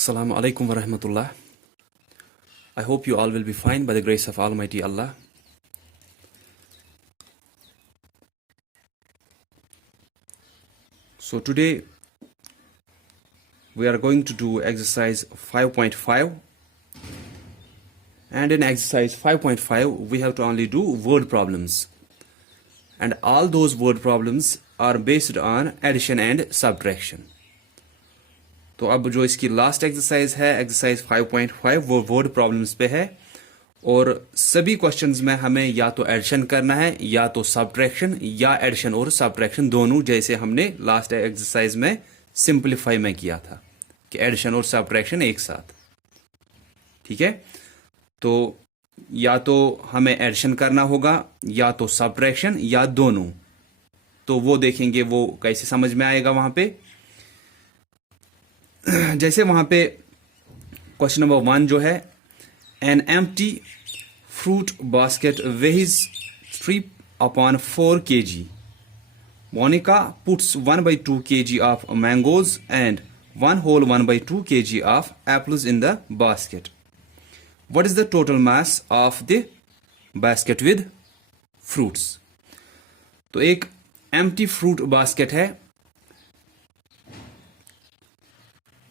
Assalamu alaikum wa rahmatullah. I hope you all will be fine by the grace of Almighty Allah. So today we are going to do exercise 5.5, and in exercise 5.5 we have to only do word problems, and all those word problems are based on addition and subtraction. तो अब जो इसकी last exercise है exercise 5.5 वो word problems पे है, और सभी क्वेश्चंस में हमें या तो एडिशन करना है या तो सब्ट्रैक्शन, या एडिशन और सब्ट्रैक्शन दोनों, जैसे हमने लास्ट एक्सरसाइज में सिंपलीफाई में किया था कि एडिशन और सब्ट्रैक्शन एक साथ। ठीक है, तो या तो हमें एडिशन करना होगा या तो सब्ट्रैक्शन या दोनों, तो वो देखेंगे वो कैसे समझ में आएगा वहां पे। जैसे वहां पे क्वेश्चन नंबर 1 जो है, an empty fruit basket weighs 3/4 kg. Monica puts 1/2 kg of mangoes and 1/2 kg of apples in the basket. What is the total mass of the basket with fruits? तो एक एम्प्टी फ्रूट बास्केट है,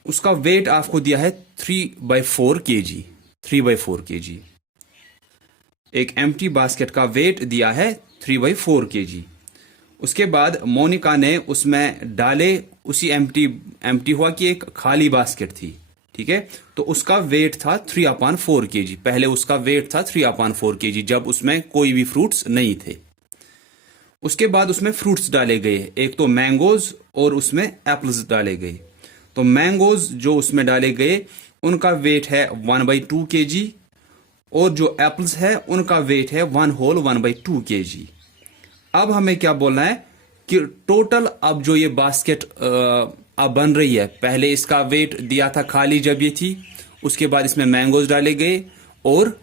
उसका wait आपको दिया है 3/4 kg. 3/4 kg एक empty basket का wait दिया है 3/4 kg. उसके बाद मोनिका ने उसमें डाले, उसी एम्प्टी हुआ कि एक खाली बास्केट थी. ठीक है, तो उसका वेट था 3/4 kg. पहले उसका वेट था 3/4 kg जब उसमें कोई भी फ्रूट्स नहीं थे. उसके बाद उसमें फ्रूट्स डाले गए, एक तो मैंगोज और उसमें एप्पल्स डाले गए. तो मैंगोज जो उसमें डाले गए उनका वेट है 1/2 kg, और जो एप्पल्स है उनका वेट है 1/2 kg. अब हमें क्या बोलना है कि टोटल अब जो ये बास्केट अब बन रही है, पहले इसका वेट दिया था खाली जब ये थी, उसके बाद इसमें मैंगोज डाले गए और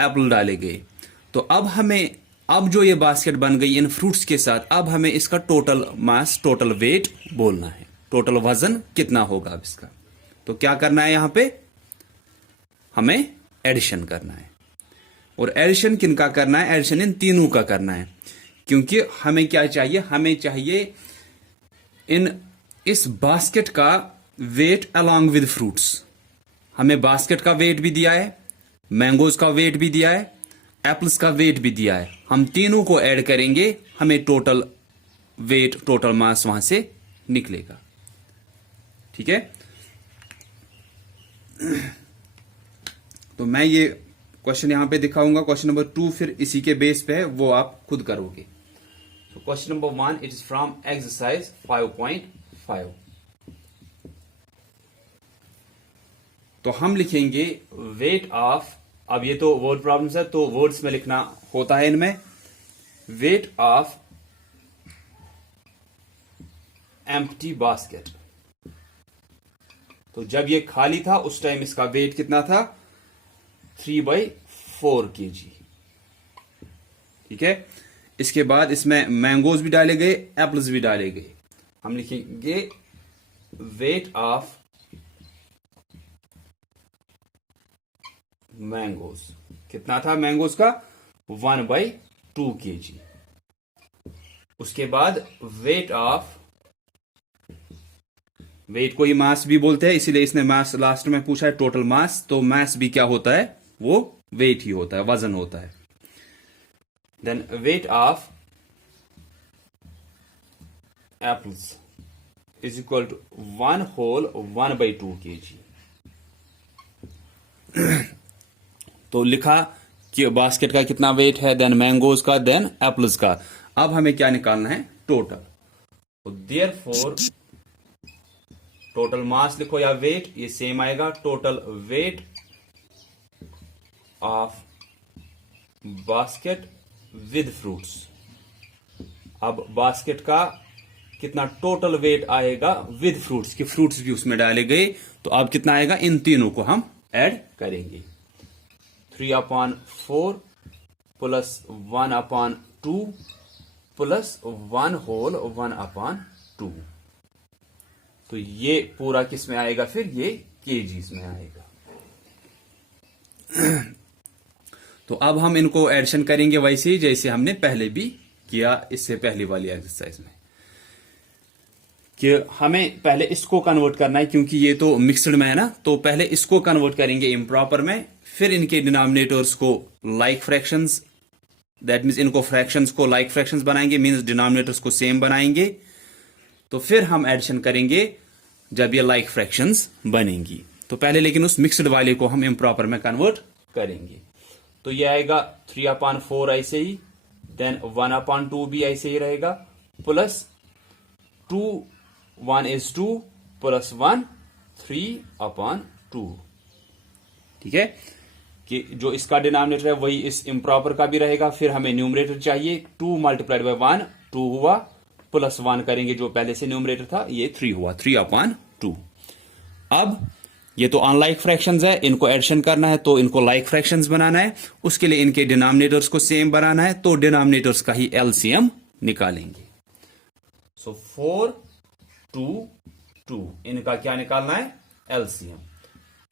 एप्पल डाले गए. तो अब हमें अब जो ये बास्केट बन गई इन फ्रूट्स के साथ, अब हमें इसका टोटल मास, टोटल वेट बोलना है, टोटल वजन कितना होगा अब इसका. तो क्या करना है, यहां पे हमें एडिशन करना है. और एडिशन किनका करना है? एडिशन इन तीनों का करना है, क्योंकि हमें क्या चाहिए, हमें चाहिए इस बास्केट का वेट अलोंग विद फ्रूट्स. हमें बास्केट का वेट भी दिया है, मैंगोज का वेट भी दिया है, एप्पल्स का वेट भी दिया है. हम तीनों को ऐड करेंगे, हमें टोटल वेट, टोटल मास वहां से निकलेगा. ठीक है, तो मैं ये क्वेश्चन यहां पे दिखाऊंगा. क्वेश्चन नंबर 2 फिर इसी के बेस पे है, वो आप खुद करोगे. तो question number 1 it is from exercise 5.5. तो हम लिखेंगे वेट ऑफ, अब ये तो वर्ड प्रॉब्लम्स है तो वर्ड्स में लिखना होता है इनमें, वेट ऑफ एम्प्टी बास्केट. तो जब ये खाली था उस टाइम इसका वेट कितना था? 3/4 kg. ठीक है, इसके बाद इसमें मैंगोज भी डाले गए, एप्पल्स भी डाले गए. हम लिखेंगे वेट ऑफ मैंगोज. कितना था मैंगोज का? 1/2 kg. उसके बाद वेट ऑफ, वेट को ही मास भी बोलते हैं, इसीलिए इसने मास लास्ट में पूछा है, टोटल मास. तो मास भी क्या होता है? वो वेट ही होता है, वजन होता है. Then weight of apples is equal to 1/2 kg. तो लिखा कि बास्केट का कितना वेट है, देन मैंगोज का, देन एप्पल्स का. अब हमें क्या निकालना है? टोटल. तो देयरफॉर टोटल मास लिखो या वेट, ये सेम आएगा. Total weight of basket with fruits. अब बास्केट का कितना टोटल वेट आएगा विद फ्रूट्स, कि फ्रूट्स भी उसमें डाले गए. तो अब कितना आएगा? इन तीनों को हम ऐड करेंगे. 3/4 प्लस 1/2 प्लस 1/2. तो ये पूरा किस में आएगा? फिर ये केजीज में आएगा। तो अब हम इनको एडिशन करेंगे वैसे ही जैसे हमने पहले भी किया इससे पहली वाली एक्सरसाइज में, कि हमें पहले इसको कन्वर्ट करना है क्योंकि ये तो मिक्सड में है ना, तो पहले इसको कन्वर्ट करेंगे इम्प्रॉपर में, फिर इनके डिनोमिनेटर्स को लाइक फ्रैक्शंस, दैट मीन्स इनको फ्रैक्शंस को लाइक फ्रैक्शंस बनाएंगे, मीन्स डिनोमिनेटर्स को सेम बनाएंगे, तो फिर हम एडिशन करेंगे जब ये लाइक फ्रैक्शंस बनेंगी। तो पहले लेकिन उस मिक्सड वाले को हम इम्प्रॉपर में कन्वर्ट करेंगे। तो ये आएगा 3/4 ऐसे ही, देन 1/2 भी ऐसे ही रहेगा, प्लस 2 1 is 2 प्लस 1 3/2। ठीक है, कि जो इसका डिनोमिनेटर है वही इस इम्प्रॉपर का भी रहेगा। फिर हमें न्यूमरेटर चाहिए, 2 मल्टीप्लाइड बाय 1 2 हुआ, प्लस 1 करेंगे जो पहले से न्यूमरेटर था, ये 3 हुआ, 3/2। अब ये तो अनलाइक फ्रैक्शंस है, इनको एडिशन करना है तो इनको लाइक फ्रैक्शंस बनाना है, उसके लिए इनके डिनोमिनेटर्स को सेम बनाना है, तो डिनोमिनेटर्स का ही एलसीएम निकालेंगे। सो 4 2 2, इनका क्या निकालना है? एलसीएम।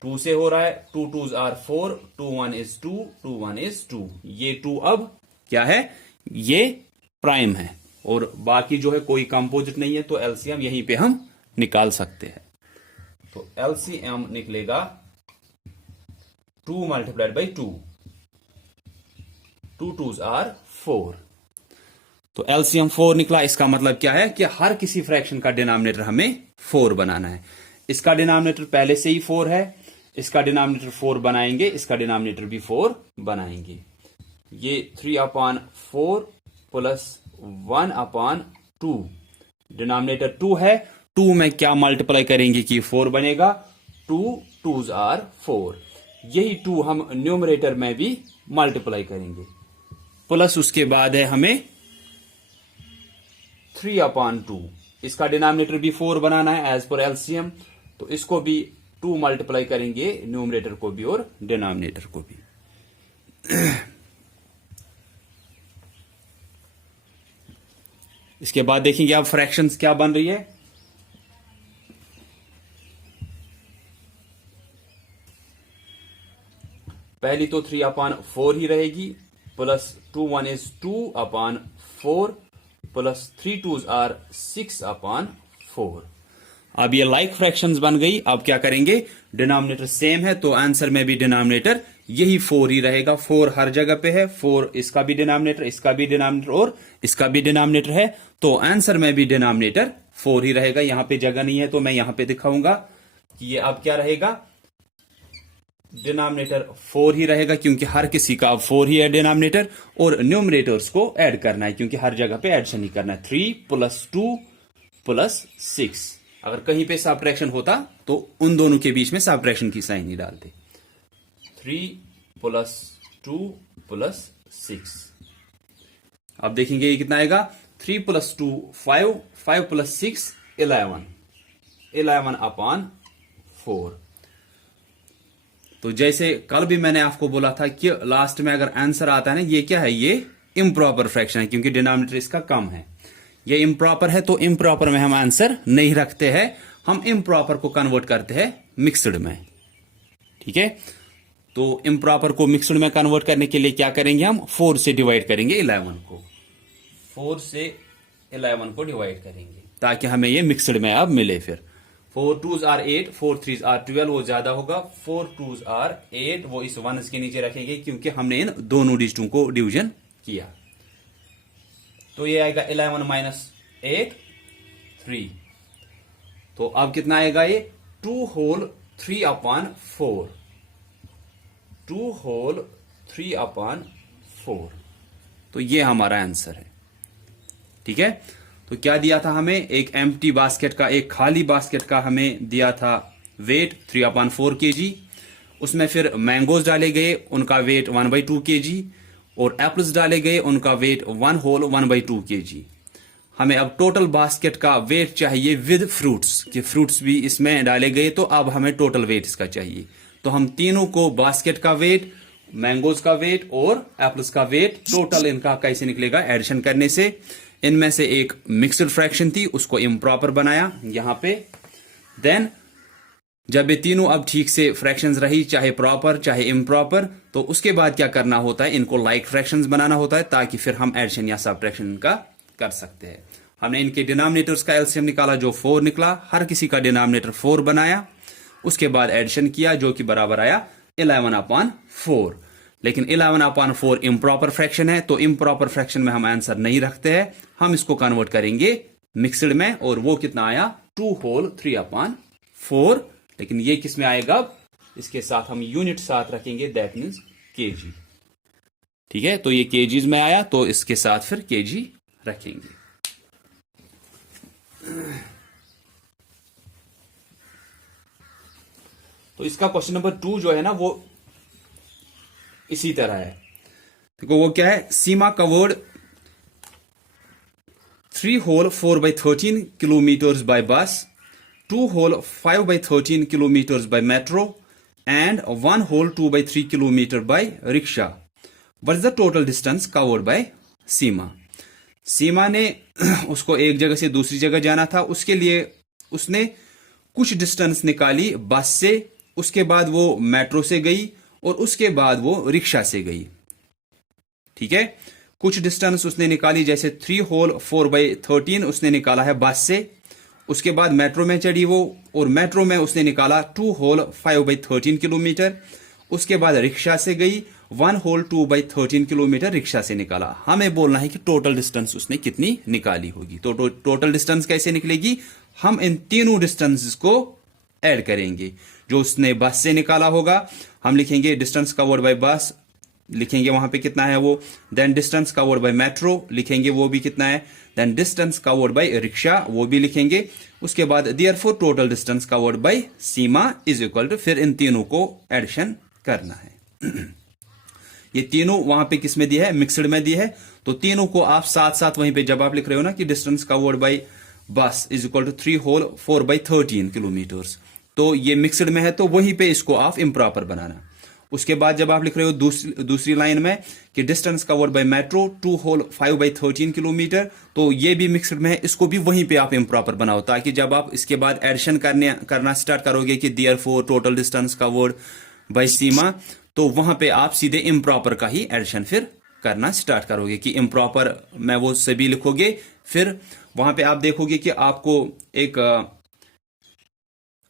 2 से हो रहा है, 2 2s are 4, 2 1 is 2, 2 1 is 2। ये 2 अब क्या है? ये प्राइम है, और बाकी जो है कोई कंपोजिट नहीं है, तो एलसीएम यहीं पे हम निकाल सकते हैं। तो एलसीएम निकलेगा 2 मल्टीप्लाइड बाई 2, 2 2s are 4। तो एलसीएम 4 निकला। इसका मतलब क्या है कि हर किसी फ्रैक्शन का डिनोमिनेटर हमें 4 बनाना है। इसका डिनोमिनेटर पहले से ही 4 है, इसका डिनोमिनेटर 4 बनाएंगे, इसका डिनोमिनेटर भी 4 बनाएंगे। ये 3/4 प्लस 1/2, डिनोमिनेटर 2 है, 2 में क्या मल्टीप्लाई करेंगे कि 4 बनेगा, 2 2s are 4। यही 2 हम न्यूमरेटर में भी मल्टीप्लाई करेंगे, प्लस उसके बाद है हमें 3/2। इसका डिनोमिनेटर भी 4 बनाना है एज पर एलसीएम, तो इसको भी 2 मल्टीप्लाई करेंगे, न्यूमरेटर को भी और डिनोमिनेटर को भी। इसके बाद देखेंगे अब फ्रैक्शंस क्या बन रही है। पहली तो 3/4 ही रहेगी, plus 2 1 is 2/4 plus 3 2s are 6/4। अब ये लाइक फ्रैक्शंस बन गई। अब क्या करेंगे, डिनोमिनेटर सेम है तो आंसर में भी डिनोमिनेटर यही 4 ही रहेगा। 4 हर जगह पे है, 4 इसका भी डिनोमिनेटर, इसका भी डिनोमिनेटर और इसका भी डिनोमिनेटर है, तो आंसर में भी डिनोमिनेटर 4 ही रहेगा। यहां पे जगह नहीं है तो मैं यहां पे दिखाऊंगा कि ये अब क्या रहेगा, डिनोमिनेटर 4 ही रहेगा क्योंकि हर किसी का अब 4 ही है डिनोमिनेटर, और न्यूमरेटर्स को ऐड करना है क्योंकि हर जगह पे एडिशन ही करना है। 3 प्लस 2 प्लस 6। अगर कहीं पे सब्ट्रैक्शन होता तो उन दोनों के बीच में सब्ट्रैक्शन की साइन ही डालते। 3 प्लस 2 प्लस 6। अब देखेंगे ये कितना आएगा, 3 प्लस 2 5, 5 प्लस 6 11, 11/4। तो जैसे कल भी मैंने आपको बोला था कि लास्ट में अगर आंसर आता है ना, ये क्या है, ये इम्प्रॉपर फ्रैक्शन है क्योंकि डिनोमिनेटर इसका कम है। ये इम्प्रॉपर है तो इम्प्रॉपर में हम आंसर नहीं रखते हैं, हम इम्प्रॉपर को कन्वर्ट करते हैं मिक्सड में। ठीक है, तो इम्प्रॉपर को मिक्सड में कन्वर्ट करने के लिए क्या करेंगे, हम 4 से डिवाइड करेंगे 11 को, 4 से 11 को डिवाइड करेंगे ताकि हमें ये मिक्सड में अब मिले। फिर 4 2s are 8, 4 3s are 12, वो ज्यादा होगा, 4 2s are 8, वो इस 1 के नीचे रखेंगे क्योंकि हमने इन दोनों डिजिटों को डिवीजन किया। तो ये आएगा 11 माइनस 8 3। तो अब कितना आएगा, ये 2 होल 3/4, 2 होल 3/4। तो ये हमारा आंसर है। ठीक है, तो क्या दिया था हमें, एक एम्प्टी बास्केट का, एक खाली बास्केट का हमें दिया था वेट 3/4 kg। उसमें फिर मैंगोज डाले गए, उनका वेट 1/2 kg, और एप्पल्स डाले गए, उनका वेट 1 होल 1/2 kg। हमें अब टोटल बास्केट का वेट चाहिए विद फ्रूट्स, कि फ्रूट्स भी इसमें डाले गए, तो अब हमें टोटल वेट इसका चाहिए। तो हम तीनों को, बास्केट का वेट, मैंगोज का वेट और एप्पल्स का वेट, टोटल इनका कैसे निकलेगा, एडिशन करने से। इनमें से एक मिक्सड फ्रैक्शन थी, उसको इम्प्रॉपर बनाया यहां पे, देन जब ये तीनों अब ठीक से फ्रैक्शंस रही, चाहे प्रॉपर चाहे इम्प्रॉपर, तो उसके बाद क्या करना होता है, इनको लाइक फ्रैक्शंस बनाना होता है ताकि फिर हम एडिशन या सब्ट्रैक्शन का कर सकते हैं। हमने इनके डिनोमिनेटर्स का एलसीएम निकाला जो 4 निकला, हर किसी का डिनोमिनेटर 4 बनाया, उसके बाद एडिशन किया जो कि बराबर आया 11/4। लेकिन 11/4 इम्प्रॉपर फ्रैक्शन है, तो इम्प्रॉपर फ्रैक्शन में हम आंसर नहीं रखते हैं, हम इसको कन्वर्ट करेंगे मिक्सड में, और वो कितना आया 2 होल 3/4। लेकिन ये किस में आएगा, इसके साथ हम यूनिट साथ रखेंगे, दैट मीन्स केजी। ठीक है, तो ये केजीज में आया, तो इसके साथ फिर केजी रखेंगे। तो इसका क्वेश्चन नंबर 2 जो है ना, वो इसी तरह है। देखो वो क्या है, सीमा कवर्ड 3 होल 4/13 किलोमीटर्स बाय बस, 2 whole 5/13 kilometers by metro, and 1 whole 2/3 kilometer by rickshaw. What is the total distance covered by सीमा? सीमा ने उसको एक जगह से दूसरी जगह जाना था, उसके लिए उसने कुछ डिस्टेंस निकाली बस से, उसके बाद वो मेट्रो से गई, और उसके बाद वो रिक्शा से गई। ठीक है, कुछ डिस्टेंस उसने निकाली, जैसे 3 होल 4/13 उसने निकाला है बस से, उसके बाद मेट्रो में चढ़ी वो, और मेट्रो में उसने निकाला 2 होल 5/13 किलोमीटर, उसके बाद रिक्शा से गई 1 होल 2/13 किलोमीटर रिक्शा से निकाला। हमें बोलना है कि टोटल डिस्टेंस उसने कितनी निकाली होगी। तो टोटल डिस्टेंस कैसे निकलेगी, हम इन तीनों डिस्टेंसेस को ऐड करेंगे। जो उसने बस से निकाला होगा, हम लिखेंगे डिस्टेंस कवर्ड बाय बस, लिखेंगे वहां पे कितना है वो, then distance covered by metro लिखेंगे वो भी कितना है, then distance covered by rickshaw वो भी लिखेंगे, उसके बाद therefore total distance covered by Seema is equal to, फिर इन तीनों को एडिशन करना है। ये तीनों वहां पे किस में दिया है, मिक्सड में दिया है, तो तीनों को आप साथ साथ वहीं पे जब आप लिख रहे हो ना कि distance covered by bus is equal to 3 whole 4/13 kilometres, तो ये मिक्सड में है, तो वहीं पे इसको आप इम्प्रॉपर बनाना। उसके बाद जब आप लिख रहे हो दूसरी लाइन में कि distance covered by metro 2 whole 5/13 kilometre, तो ये भी मिक्सड में है, इसको भी वहीं पे आप इम्प्रॉपर बनाओ, ताकि जब आप इसके बाद एडिशन करना स्टार्ट करोगे कि therefore total distance covered by Seema, तो वहां पे आप सीधे इम्प्रॉपर का ही एडिशन फिर करना स्टार्ट करोगे कि इम्प्रॉपर में वो सभी लिखोगे, फिर वहां पे आप देखोगे कि आपको एक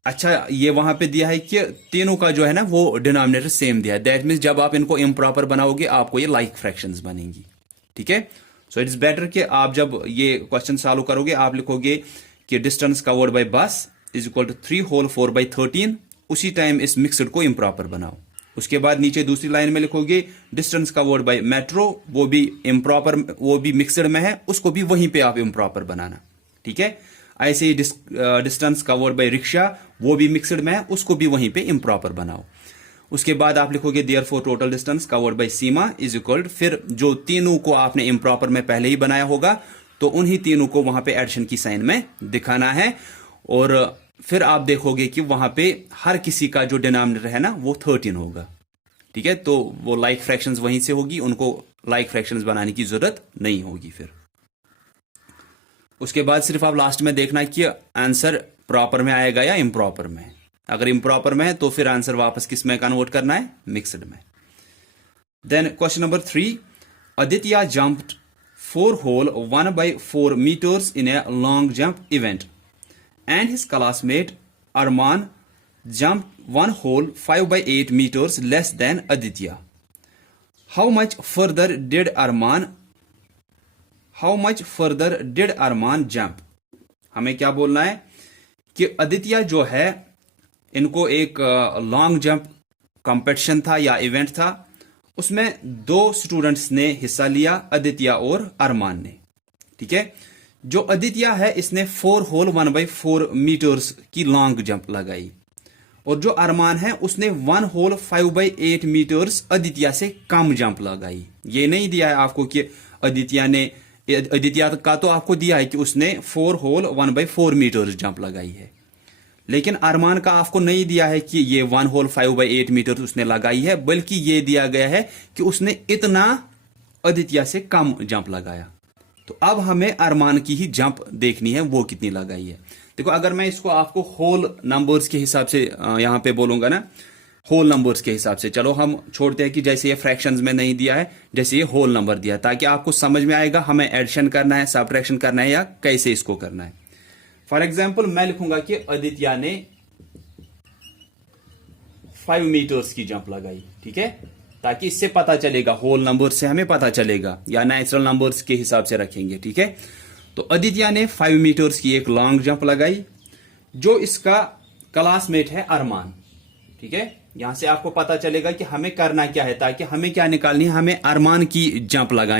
अच्छा ये वहां पे दिया है कि तीनों का जो है ना वो डिनोमिनेटर सेम दिया है, दैट मीन्स जब आप इनको इम्प्रॉपर बनाओगे आपको ये लाइक फ्रैक्शंस बनेंगी। ठीक है, सो इट इज बेटर कि आप जब ये क्वेश्चन सॉल्व करोगे आप लिखोगे कि distance covered by bus is equal to 3 whole 4/13, उसी टाइम इस मिक्सड को इम्प्रॉपर बनाओ। उसके बाद नीचे दूसरी लाइन में लिखोगे डिस्टेंस कवर्ड बाय मेट्रो, वो भी इम्प्रॉपर, वो भी मिक्सड में है, उसको भी वहीं पे आप इम्प्रॉपर बनाना। ठीक है, ऐसे ही डिस्टेंस कवर्ड बाय रिक्शा, वो भी मिक्सड में है, उसको भी वहीं पे इम्प्रॉपर बनाओ। उसके बाद आप लिखोगे therefore total distance covered by Seema is equal, फिर जो तीनों को आपने इम्प्रॉपर में पहले ही बनाया होगा, तो उन्हीं तीनों को वहां पे एडिशन की साइन में दिखाना है, और फिर आप देखोगे कि वहां पे हर किसी का जो डिनोमिनेटर है ना वो 13 होगा। ठीक है, तो वो लाइक फ्रैक्शंस वहीं से होगी, उनको लाइक फ्रैक्शंस बनाने की जरूरत नहीं होगी। फिर उसके बाद सिर्फ आप लास्ट में देखना कि आंसर प्रॉपर में आएगा या इम्प्रॉपर में। अगर इम्प्रॉपर में है तो फिर आंसर वापस किस में कन्वर्ट करना है, मिक्सड में। Then question number 3, Aditya jumped 4 whole 1/4 meters in a long jump event and his classmate Arman jumped 1 whole 5/8 meters less than Aditya. How much further did Arman jump? हमें क्या बोलना है कि आदित्य जो है, इनको एक लॉन्ग जंप कंपटीशन था या इवेंट था, उसमें 2 स्टूडेंट्स ने हिस्सा लिया, आदित्य और अरमान ने। ठीक है, जो आदित्य है इसने 4 होल 1/4 meters की लॉन्ग जंप लगाई, और जो अरमान है उसने 1 होल 5/8 meters आदित्य से कम जंप लगाई। ये नहीं दिया है आपको कि आदित्य का तो आपको दिया है कि उसने 4 होल 1/4 meters जंप लगाई है, लेकिन अरमान का आपको नहीं दिया है कि ये 1 होल 5/8 meters उसने लगाई है, बल्कि ये दिया गया है कि उसने इतना आदित्य से कम जंप लगाया। तो अब हमें अरमान की ही जंप देखनी है, वो कितनी लगाई है। देखो अगर मैं इसको आपको होल नंबर्स के हिसाब से यहां पे बोलूंगा ना, होल नंबर्स के हिसाब से, चलो हम छोड़ते हैं कि जैसे ये फ्रैक्शंस में नहीं दिया है, जैसे ये होल नंबर दिया, ताकि आपको समझ में आएगा हमें एडिशन करना है, सब्ट्रैक्शन करना है या कैसे इसको करना है। फॉर एग्जाम्पल मैं लिखूंगा कि आदित्य ने 5 मीटर्स की जंप लगाई, ठीक है, ताकि इससे पता चलेगा, होल नंबर से हमें पता चलेगा, या नेचुरल नंबर्स के हिसाब से रखेंगे, ठीक है। तो आदित्य ने 5 मीटर्स की एक लॉन्ग जंप लगाई। जो इसका क्लासमेट है अरमान, ठीक है, यहां से आपको पता चलेगा कि हमें करना क्या है, ताकि हमें क्या निकालनी है, हमें अरमान की जंप लगा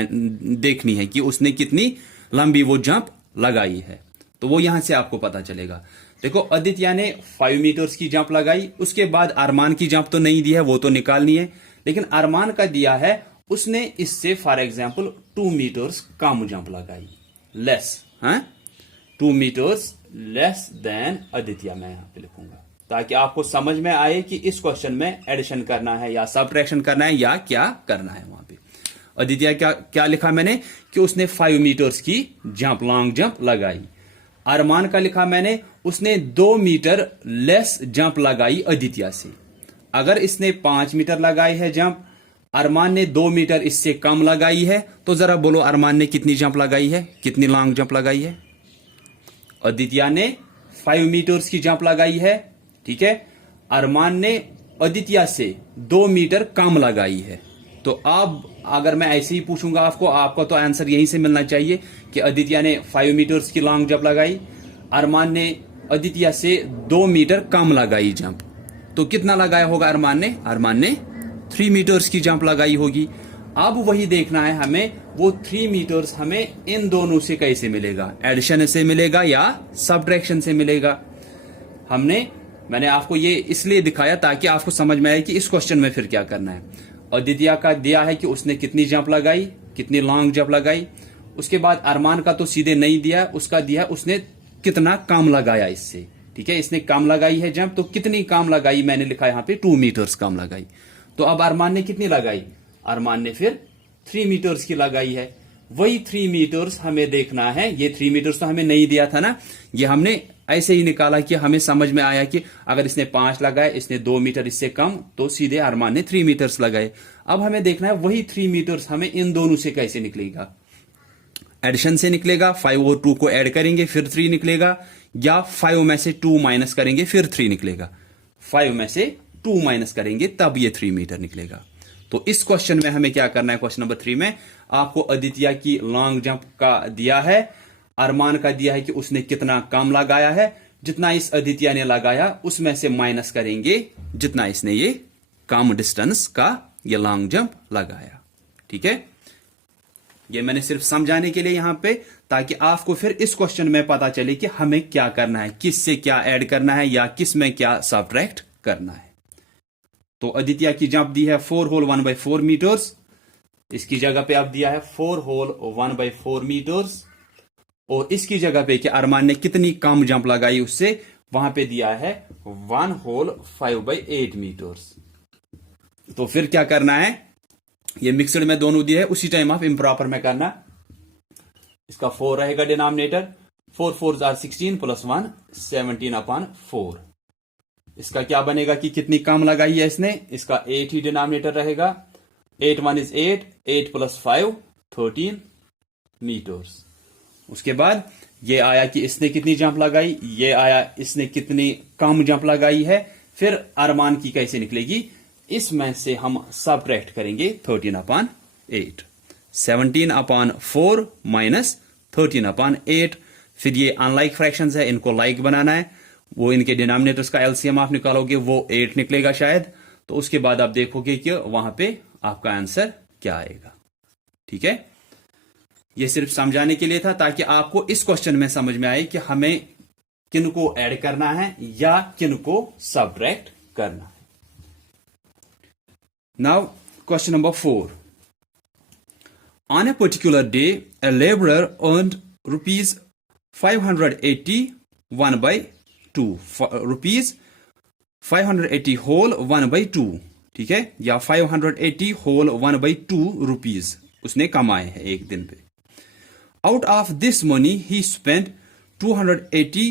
देखनी है कि उसने कितनी लंबी वो जंप लगाई है, तो वो यहां से आपको पता चलेगा। देखो आदित्य ने 5 मीटर्स की जंप लगाई, उसके बाद अरमान की जंप तो नहीं दी है, वो तो निकालनी है, लेकिन अरमान का दिया है, उसने इससे फॉर एग्जाम्पल 2 मीटर्स कम जंप लगाई, लेस, हाँ 2 मीटर्स लेस देन आदित्य, मैं यहां पे लिखूंगा ताकि आपको समझ में आए कि इस क्वेश्चन में एडिशन करना है या सब्ट्रैक्शन करना है या क्या करना है। वहां पे आदित्य क्या क्या लिखा मैंने कि उसने 5 मीटर्स की जंप, लॉन्ग जंप लगाई। अरमान का लिखा मैंने उसने 2 मीटर लेस जंप लगाई आदित्य से। अगर इसने 5 मीटर लगाई है जंप, अरमान ने 2 मीटर इससे कम लगाई है, तो जरा बोलो अरमान ने कितनी जंप लगाई है, कितनी लॉन्ग जंप लगाई है। आदित्य ने 5 मीटर्स की जंप लगाई है, ठीक है, अरमान ने आदित्य से 2 मीटर कम लगाई है। तो अब अगर मैं ऐसे ही पूछूंगा आपको, आपका तो आंसर यहीं से मिलना चाहिए कि आदित्य ने 5 मीटर्स की लॉन्ग जंप लगाई, अरमान ने आदित्य से 2 मीटर कम लगाई जंप, तो कितना लगाया होगा अरमान ने 3 मीटर्स की जंप लगाई होगी। अब वही देखना है हमें, वो 3 मीटर्स हमें इन दोनों से कैसे मिलेगा, एडिशन से मिलेगा या सब्ट्रैक्शन से मिलेगा। मैंने आपको ये इसलिए दिखाया ताकि आपको समझ में आए कि इस क्वेश्चन में फिर क्या करना है। आदित्य का दिया है कि उसने कितनी जंप लगाई, कितनी लॉन्ग जंप लगाई, उसके बाद अरमान का तो सीधे नहीं दिया, उसका दिया उसने कितना कम लगाया इससे, ठीक है, इसने कम लगाई है जंप, तो कितनी कम लगाई, मैंने लिखा यहां पे 2 मीटर्स कम लगाई। तो अब अरमान ने कितनी लगाई, अरमान ने फिर 3 मीटर्स की लगाई है। वही 3 मीटर्स हमें देखना है, ये 3 मीटर्स तो हमें नहीं दिया था ना, ये हमने ऐसे ही निकाला कि हमें समझ में आया कि अगर इसने 5 लगाए, इसने 2 मीटर इससे कम, तो सीधे अरमान ने 3 मीटर्स लगाए। अब हमें देखना है वही 3 मीटर्स हमें इन दोनों से कैसे निकलेगा, एडिशन से निकलेगा, 5 और 2 को ऐड करेंगे फिर 3 निकलेगा, या 5 में से 2 माइनस करेंगे फिर 3 निकलेगा, 5 में से 2 माइनस करेंगे तब ये 3 मीटर निकलेगा। तो इस क्वेश्चन में हमें क्या करना है, क्वेश्चन नंबर 3 में आपको आदित्य की लॉन्ग जंप का दिया है, अरमान का दिया है कि उसने कितना कम लगाया है, जितना इस आदित्य ने लगाया उसमें से माइनस करेंगे जितना इसने ये कम डिस्टेंस का ये लॉन्ग जंप लगाया, ठीक है। ये मैंने सिर्फ समझाने के लिए यहां पे, ताकि आपको फिर इस क्वेश्चन में पता चले कि हमें क्या करना है, किस से क्या ऐड करना है या किस में क्या सब्ट्रैक्ट करना है। तो आदित्य की जंप दी है 4 होल 1/4 मीटर्स, इसकी जगह पे अब दिया है 4 होल 1/4 मीटर्स, और इसकी जगह पे कि अरमान ने कितनी कम जंप लगाई उससे, वहां पे दिया है 1 होल 5/8 मीटर्स। तो फिर क्या करना है, ये मिक्सड में दोनों दिए है, उसी टाइम आप इम्प्रॉपर में करना। इसका 4 रहेगा डिनोमिनेटर, 4 4 आर 16 प्लस 1 17/4। इसका क्या बनेगा कि कितनी कम लगाई है इसने, इसका 8 ही डिनोमिनेटर रहेगा, 8 1 इज 8, 8 प्लस 5 13 मीटर्स। उसके बाद ये आया कि इसने कितनी जंप लगाई, ये आया इसने कितनी कम जंप लगाई है, फिर अरमान की कैसे निकलेगी, इसमें से हम सब्ट्रैक्ट करेंगे 13/8, 17/4 माइनस 13/8। फिर ये अनलाइक फ्रैक्शंस है, इनको लाइक बनाना है, वो इनके डिनोमिनेटर्स का एलसीएम आप निकालोगे, वो 8 निकलेगा शायद, तो उसके बाद आप देखोगे कि वहां पे आपका आंसर क्या आएगा, ठीक है। ये सिर्फ समझाने के लिए था ताकि आपको इस क्वेश्चन में समझ में आए कि हमें किनको ऐड करना है या किनको सब्ट्रैक्ट करना है। Now question number 4, on a particular day a laborer earned rupees 580 rupees 580 whole 1/2, ठीक है, या 580 whole 1/2 रुपीज उसने कमाए हैं एक दिन पे। Out of this money he spent 280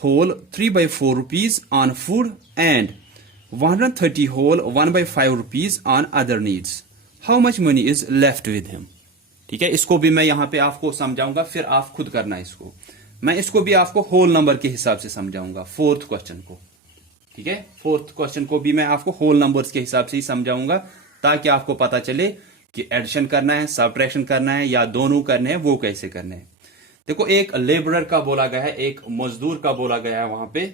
whole 3/4 rupees on food and 130 whole 1/5 rupees on other needs. How much money is left with him? ठीक है, इसको भी मैं यहां पे आपको समझाऊंगा, फिर आप खुद करना इसको. मैं इसको भी आपको होल नंबर के हिसाब से समझाऊंगा, फोर्थ क्वेश्चन को. ठीक है, फोर्थ क्वेश्चन को भी मैं आपको होल नंबर्स के हिसाब से ही समझाऊंगा, ताकि आपको पता चले कि एडिशन करना है, सबट्रैक्शन करना है या दोनों करने हैं, वो कैसे करने हैं. देखो, एक लेबरर का बोला गया है, एक मजदूर का बोला गया है वहां पे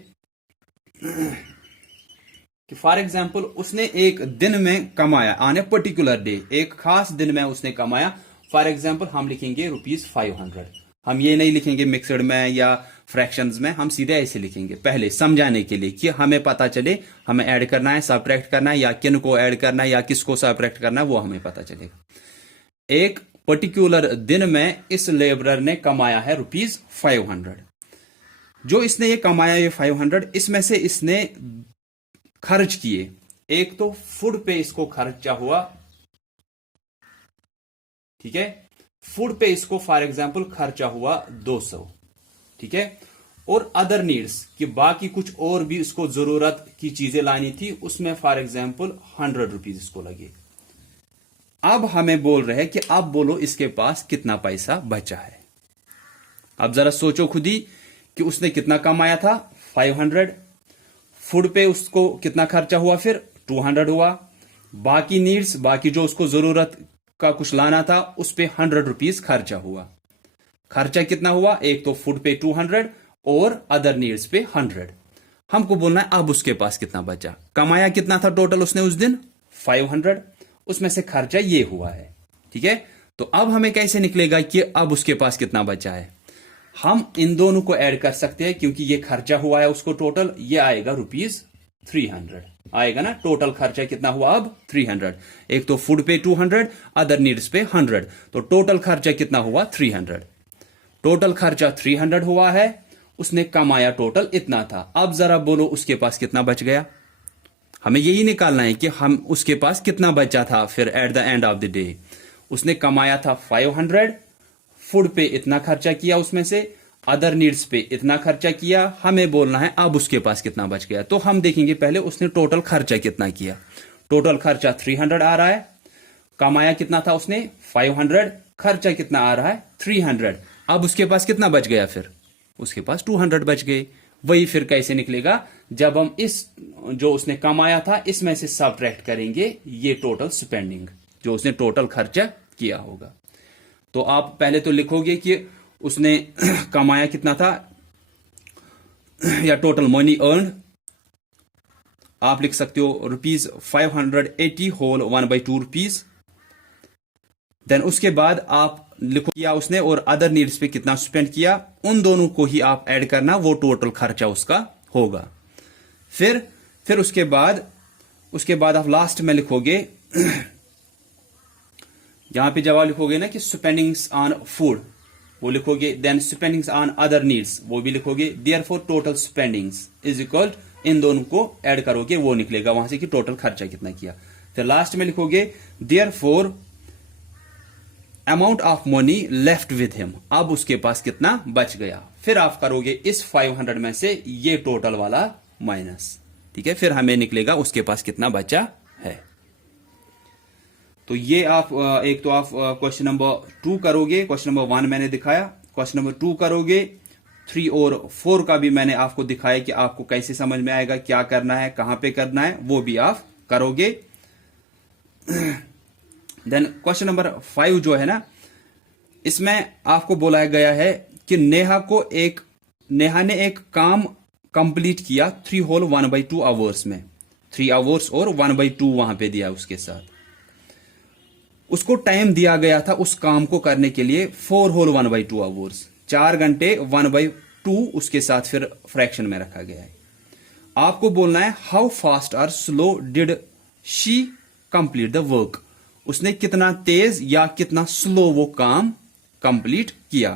कि फॉर एग्जाम्पल उसने एक दिन में कमाया, ऑन ए पर्टिकुलर डे, एक खास दिन में उसने कमाया. फॉर एग्जाम्पल हम लिखेंगे ₹500. हम ये नहीं लिखेंगे मिक्सड में या फ्रैक्शंस में, हम सीधे ऐसे लिखेंगे पहले समझाने के लिए कि हमें पता चले हमें ऐड करना है, सबट्रैक्ट करना है, या किन को ऐड करना है या किसको सबट्रैक्ट करना है, वो हमें पता चलेगा. एक पर्टिकुलर दिन में इस लेबरर ने कमाया है ₹500. जो इसने ये कमाया ये 500, इसमें से इसने खर्च किए. एक तो फूड पे इसको खर्चा हुआ, ठीक है, फूड पे इसको फॉर एग्जाम्पल खर्चा हुआ 200. ठीक है, और अदर नीड्स कि बाकी कुछ और भी इसको जरूरत की चीजें लानी थी, उसमें फॉर एग्जाम्पल 100 रुपीज इसको लगे. अब हमें बोल रहे हैं कि अब बोलो इसके पास कितना पैसा बचा है. अब जरा सोचो खुद ही कि उसने कितना कमाया था, 500. फूड पे उसको कितना खर्चा हुआ, फिर 200 हुआ. बाकी नीड्स, बाकी जो उसको जरूरत का कुछ लाना था, उस पे 100 रुपीज खर्चा हुआ. खर्चा कितना हुआ, एक तो फूड पे 200 और अदर नीड्स पे 100. हमको बोलना है अब उसके पास कितना बचा. कमाया कितना था टोटल उसने उस दिन, 500. उसमें से खर्चा ये हुआ है. ठीक है, तो अब हमें कैसे निकलेगा कि अब उसके पास कितना बचा है. हम इन दोनों को ऐड कर सकते हैं, क्योंकि ये खर्चा हुआ है उसको टोटल, ये आएगा ₹300 आएगा ना. टोटल खर्चा कितना हुआ अब, 300. एक तो फूड पे 200, अदर नीड्स पे 100, तो टोटल खर्चा कितना हुआ, 300. टोटल खर्चा 300 हुआ है, उसने कमाया टोटल इतना था. अब जरा बोलो उसके पास कितना बच गया. हमें यही निकालना है कि हम उसके पास कितना बचा था. फिर at the end of the day उसने कमाया था 500, फूड पे इतना खर्चा किया, उसमें से अदर नीड्स पे इतना खर्चा किया. हमें बोलना है अब उसके पास कितना बच गया. तो हम देखेंगे पहले उसने टोटल खर्चा कितना किया. टोटल खर्चा 300 आ रहा है, कमाया कितना था उसने, 500, खर्चा कितना आ रहा है, 300. अब उसके पास कितना बच गया, फिर उसके पास 200 बच गए. वही फिर कैसे निकलेगा, जब हम इस जो उसने कमाया था इसमें से सबट्रैक्ट करेंगे ये टोटल स्पेंडिंग जो उसने टोटल खर्चा किया होगा. तो आप पहले तो लिखोगे कि उसने कमाया कितना था, या टोटल मनी अर्न. आप लिख सकते हो ₹580 होल 1/2 रुपीज. देन उसके बाद आप लिखो किया उसने और अदर नीड्स पे कितना स्पेंड किया, उन दोनों को ही आप ऐड करना, वो टोटल खर्चा उसका होगा. फिर उसके बाद आप लास्ट में लिखोगे यहां पे जवाब लिखोगे ना कि स्पेंडिंग्स ऑन फूड, वो लिखोगे. Then spendings on other needs, वो भी लिखोगे. Therefore total spendings is equal, इन दोनों को ऐड करोगे, वो निकलेगा वहां से कि टोटल खर्चा कितना किया. फिर लास्ट में लिखोगे therefore amount of money left with him, अब उसके पास कितना बच गया. फिर आप करोगे इस 500 में से ये टोटल वाला माइनस. ठीक है, फिर हमें निकलेगा उसके पास कितना बचा है. तो ये आप एक तो आप क्वेश्चन नंबर 2 करोगे. क्वेश्चन नंबर 1 मैंने दिखाया, क्वेश्चन नंबर 2 करोगे. 3 और 4 का भी मैंने आपको दिखाया कि आपको कैसे समझ में आएगा, क्या करना है, कहां पे करना है, वो भी आप करोगे. देन क्वेश्चन नंबर 5 जो है ना, इसमें आपको बोला गया है कि नेहा ने एक काम कंप्लीट किया 3 होल 1/2 आवर्स में. 3 आवर्स और 1/2 वहां पे दिया उसके साथ. उसको टाइम दिया गया था उस काम को करने के लिए 4 होल 1/2 आवर्स, 4 घंटे 1/2 उसके साथ फिर फ्रैक्शन में रखा गया है. आपको बोलना है हाउ फास्ट और slow did she complete the work. उसने कितना तेज या कितना स्लो वो काम कंप्लीट किया.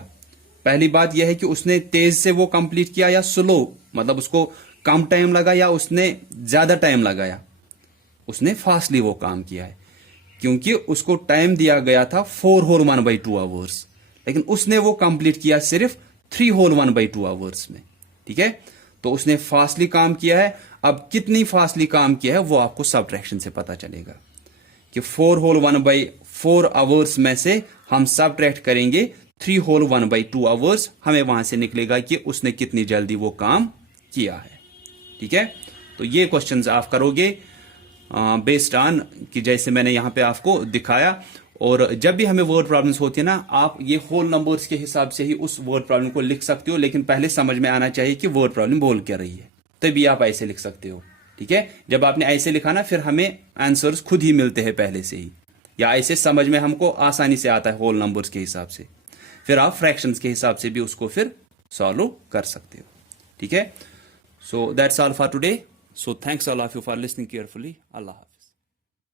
पहली बात यह है कि उसने तेज से वो कंप्लीट किया या स्लो, मतलब उसको कम टाइम लगा या उसने ज्यादा टाइम लगाया. उसने फास्टली वो काम किया है, क्योंकि उसको टाइम दिया गया था 4 होल 1/2 आवर्स, लेकिन उसने वो कंप्लीट किया सिर्फ 3 होल 1/2 आवर्स में. ठीक है, तो उसने फास्टली काम किया है। अब कितनी फास्टली काम किया है वो आपको सब्ट्रैक्शन से पता चलेगा कि 4 होल 1/4 आवर्स में से हम सब्ट्रैक्ट करेंगे 3 होल 1/2 आवर्स, हमें वहां से निकलेगा कि उसने कितनी जल्दी वो काम किया है। ठीक है, तो ये क्वेश्चंस आप करोगे बेस्ड ऑन कि जैसे मैंने यहां पे आपको दिखाया। और जब भी हमें वर्ड प्रॉब्लम्स होती है ना, आप ये होल नंबर्स के हिसाब से ही उस वर्ड प्रॉब्लम को लिख सकते हो, लेकिन पहले समझ में आना चाहिए कि वर्ड प्रॉब्लम बोल क्या रही है, तभी आप ऐसे लिख सकते हो। ठीक है, जब आपने ऐसे लिखा ना, फिर हमें आंसर्स खुद ही मिलते हैं पहले से ही, या ऐसे समझ में हमको आसानी से आता है होल नंबर्स के हिसाब से। फिर आप फ्रैक्शंस के हिसाब से भी उसको फिर सॉल्व कर सकते हो। ठीक है, so that's all for today. So thanks all of you for listening carefully. Allah.